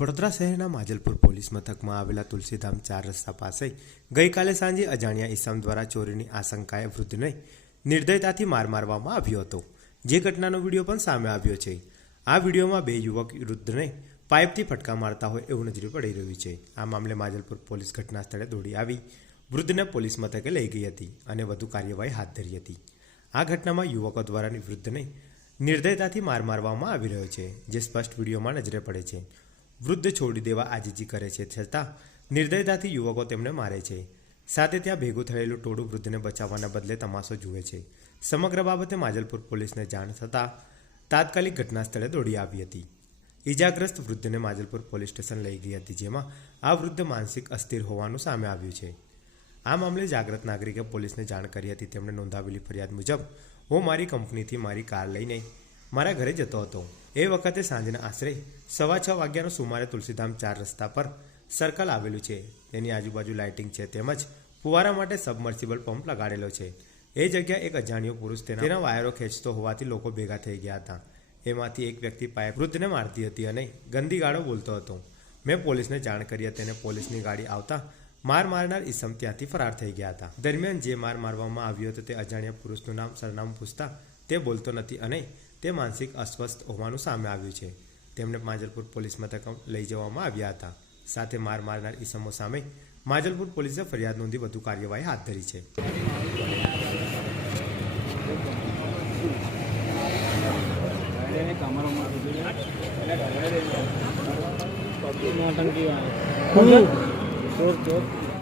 વડોદરા શહેરના માજલપુર પોલીસ મથકમાં આવેલા તુલસીધામ ચાર રસ્તા પાસે ગઈકાલે સાંજે અજાણ્યા ઇસમ દ્વારા ચોરીની આશંકાએ વૃદ્ધને નિર્દયતાથી માર મારવામાં આવ્યો હતો. જે ઘટનાનો વીડિયો પણ સામે આવ્યો છે. આ વિડીયોમાં બે યુવક વૃદ્ધને પાઇપથી ફટકા મારતા હોય એવું નજરે પડી રહ્યું છે. આ મામલે માજલપુર પોલીસ ઘટના સ્થળે દોડી આવી. વૃદ્ધને પોલીસ મથકે લઈ ગઈ હતી અને વધુ કાર્યવાહી હાથ ધરી હતી. આ ઘટનામાં યુવકો દ્વારા વૃદ્ધને નિર્દયતાથી માર મારવામાં આવી રહ્યો છે, જે સ્પષ્ટ વિડીયોમાં નજરે પડે છે. વૃદ્ધ છોડી દેવા આજીજી કરે છે છતાં નિર્દયતાથી યુવકો તેમને મારે છે. સાથે ત્યાં ભેગું થયેલું ટોળું વૃદ્ધને બચાવવાના બદલે તમાશો જુએ છે. સમગ્ર બાબતે માજલપુર પોલીસને જાણ થતાં તાત્કાલિક ઘટના સ્થળે દોડી આવી હતી. ઈજાગ્રસ્ત વૃદ્ધને માજલપુર પોલીસ સ્ટેશન લઈ ગઈ હતી, જેમાં આ વૃદ્ધ માનસિક અસ્થિર હોવાનું સામે આવ્યું છે. આ મામલે જાગૃત નાગરિકે પોલીસને જાણ કરી હતી. તેમણે નોંધાવેલી ફરિયાદ મુજબ, હું મારી કંપનીથી મારી કાર લઈને મારા ઘરે જતો હતો. એ વખતે સાંજના આશરે સવા છ વાગ્યાનો સુમારે તુલસીધામ ચાર રસ્તા પર સર્કલ આવેલું છે. તેની આજુબાજુ લાઇટિંગ છે તેમજ ફુવારા માટે સબમર્સિબલ પંપ લગાડેલો છે. એ જગ્યા એક અજાણ્યો પુરુષ તેના વાયરો ખેંચતો હોવાથી લોકો ભેગા થઈ ગયા હતા. એમાંથી એક વ્યક્તિ પાઇપ વૃદ્ધને મારતી હતી અને ગંદી ગાળો બોલતો હતો. મેં પોલીસને જાણ કરી હતી અને પોલીસની ગાડી આવતા માર મારનાર ઈસમ ત્યાંથી ફરાર થઈ ગયા હતા. દરમિયાન જે માર મારવામાં આવ્યો હતો તે અજાણ્યા પુરુષનું નામ, સરનામું પૂછતા તે બોલતો નથી અને તે માનસિક અસ્વસ્થ હોવાનું સામે આવ્યું છે. તેમને માજલપુર પોલીસ મથક લઈ જવામાં આવ્યા હતા. સાથે માર મારનાર ઈસમો સામે માજલપુર પોલીસે ફરિયાદ નોંધી વધુ કાર્યવાહી હાથ ધરી છે.